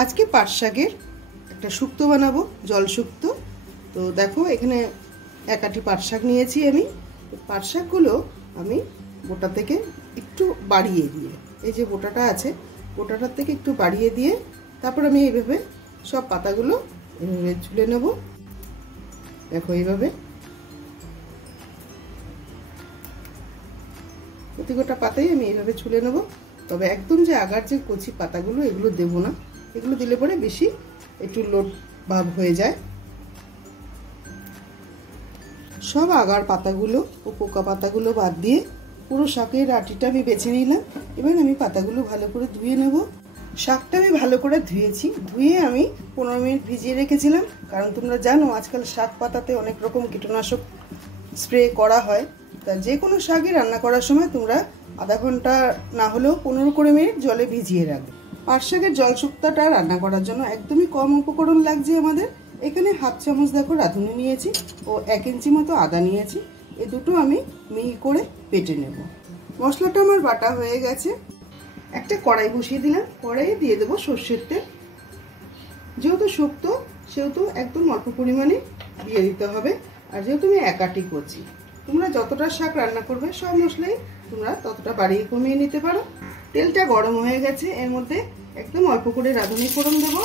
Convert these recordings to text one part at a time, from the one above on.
আজকে পাট শাকের একটা শুক্তো বানাবো, জল শুক্তো। তো দেখো এখানে এক আটি পাট শাক নিয়েছি আমি। পাট শাকগুলো আমি বোটা থেকে একটু বাড়িয়ে দিয়ে, এই যে বোটাটা আছে বোটাটার থেকে একটু বাড়িয়ে দিয়ে তারপর আমি এইভাবে সব পাতাগুলো এইভাবে ঝুলে নেব। দেখো এইভাবে প্রতি গোটা পাতাই আমি এইভাবে ছুলে নেব। তবে একদম যে আগার যে কচি পাতাগুলো এগুলো দেবো না, এগুলো দিলে পরে বেশি একটু লোট ভাব হয়ে যায়। সব আগার পাতাগুলো ও পোকা পাতাগুলো বাদ দিয়ে পুরো শাকের আটিটা আমি বেছে নিলাম। এবার আমি পাতাগুলো ভালো করে ধুয়ে নেব। শাকটা আমি ভালো করে ধুয়েছি, ধুয়ে আমি 15 মিনিট ভিজিয়ে রেখেছিলাম। কারণ তোমরা জানো আজকাল শাক পাতাতে অনেক রকম কীটনাশক স্প্রে করা হয়। তা যে কোনো শাকই রান্না করার সময় তোমরা আধা ঘন্টা না হলেও 15-20 মিনিট জলে ভিজিয়ে রাখবে। পাট শাকের জল শুক্তোটা রান্না করার জন্য একদমই কম উপকরণ লাগছে আমাদের। এখানে হাফ চামচ দেখো রাঁধুনি নিয়েছি ও 1 ইঞ্চি মতো আদা নিয়েছি। এই দুটো আমি মিহি করে বেটে নেব। মশলাটা আমার বাটা হয়ে গেছে। একটা কড়াই বসিয়ে দিলাম, কড়াইয়ে দিয়ে দেবো সর্ষের তেল। যেহেতু শুক্তো সেহেতু একদম অল্প পরিমাণে দিয়ে দিতে হবে। আর যেহেতু আমি এক আটি করছি, তোমরা যতটা শাক রান্না করবে সব মশলাই তোমরা ততটা বাড়িয়ে কমিয়ে নিতে পারো। তেলটা গরম হয়ে গেছে, এর মধ্যে একদম অল্প করে রাঁধুনি ফোড়ন দেবো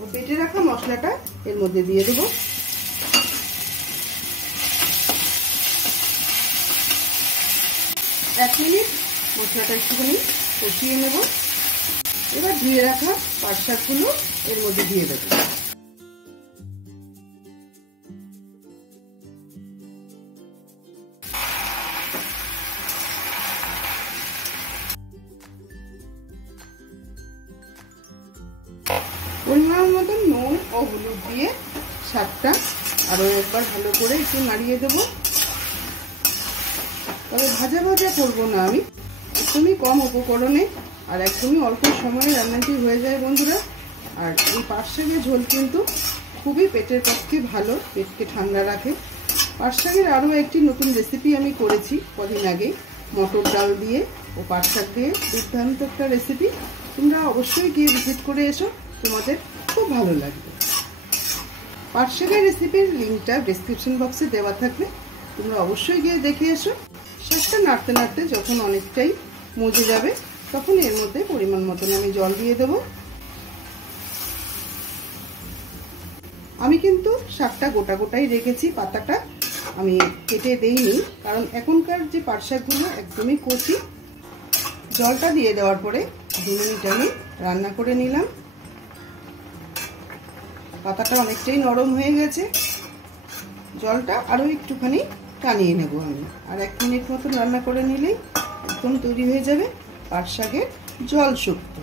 ও বেটে রাখা মশলাটা এর মধ্যে দিয়ে দেবো। এক মিনিট মশলাটা একটুখানি কষিয়ে নেব। এবার ধুয়ে রাখা পাট শাকগুলো এর মধ্যে দিয়ে দেবো। পরিমাণ মতন নুন ও হলুদ দিয়ে শাকটা আরও একবার ভালো করে একটু নাড়িয়ে দেবো। তবে ভাজা ভাজা করবো না আমি, একদমই কম উপকরণে আর একদমই অল্প সময়ে রান্নাটি হয়ে যায় বন্ধুরা। আর এই পাট শাকের ঝোল কিন্তু খুবই পেটের পক্ষে ভালো, পেটকে ঠান্ডা রাখে। পাট শাকের আরও একটি নতুন রেসিপি আমি করেছি কদিন আগে, মটর ডাল দিয়ে ও পাট শাক দিয়ে দুর্দান্ত একটা রেসিপি। তোমরা অবশ্যই গিয়ে ভিজিট করে এসো, তোমাদের খুব ভালো লাগবে। পাট শাকের রেসিপির লিঙ্কটা ডেসক্রিপশন বক্সে দেওয়া থাকবে, তোমরা অবশ্যই গিয়ে দেখে এসো। শাকটা নাড়তে নাড়তে যখন অনেকটাই মজে যাবে তখন এর মধ্যে পরিমাণ মতন আমি জল দিয়ে দেব। আমি কিন্তু শাকটা গোটা গোটাই রেখেছি, পাতাটা আমি কেটে দেইনি, কারণ এখনকার যে পাট শাকগুলো একদমই কচি। জলটা দিয়ে দেওয়ার পরে 2 মিনিট আমি রান্না করে নিলাম। পাতাটা অনেকটাই নরম হয়ে গেছে, জলটা আরও একটুখানি টানিয়ে নেব আমি। আর 1 মিনিট মতো রান্না করে নিলেই একদম তৈরি হয়ে যাবে পাট শাকের জল শুক্তো।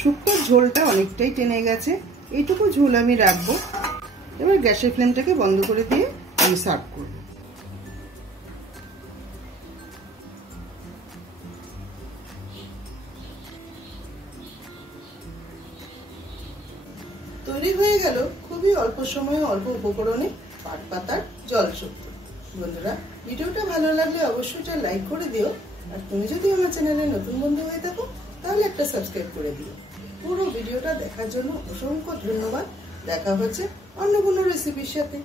শুক্তোর ঝোলটা অনেকটাই টেনে গেছে, এইটুকু ঝোল আমি রাখবো। এবার গ্যাসের ফ্লেমটাকে বন্ধ করে দিয়ে আমি সার্ভ করব। তৈরি হয়ে গেল খুবই অল্প সময়ে অল্প উপকরণে পাট পাতার জল শুক্তো। বন্ধুরা, ভিডিওটা ভালো লাগলে অবশ্যই একটা লাইক করে দিও। আর তুমি যদি আমার চ্যানেলে নতুন বন্ধু হয়ে থাকো তাহলে একটা সাবস্ক্রাইব করে দিও। পুরো ভিডিওটা দেখার জন্য অসংখ্য ধন্যবাদ। দেখা হচ্ছে অন্য কোনো রেসিপির সাথে।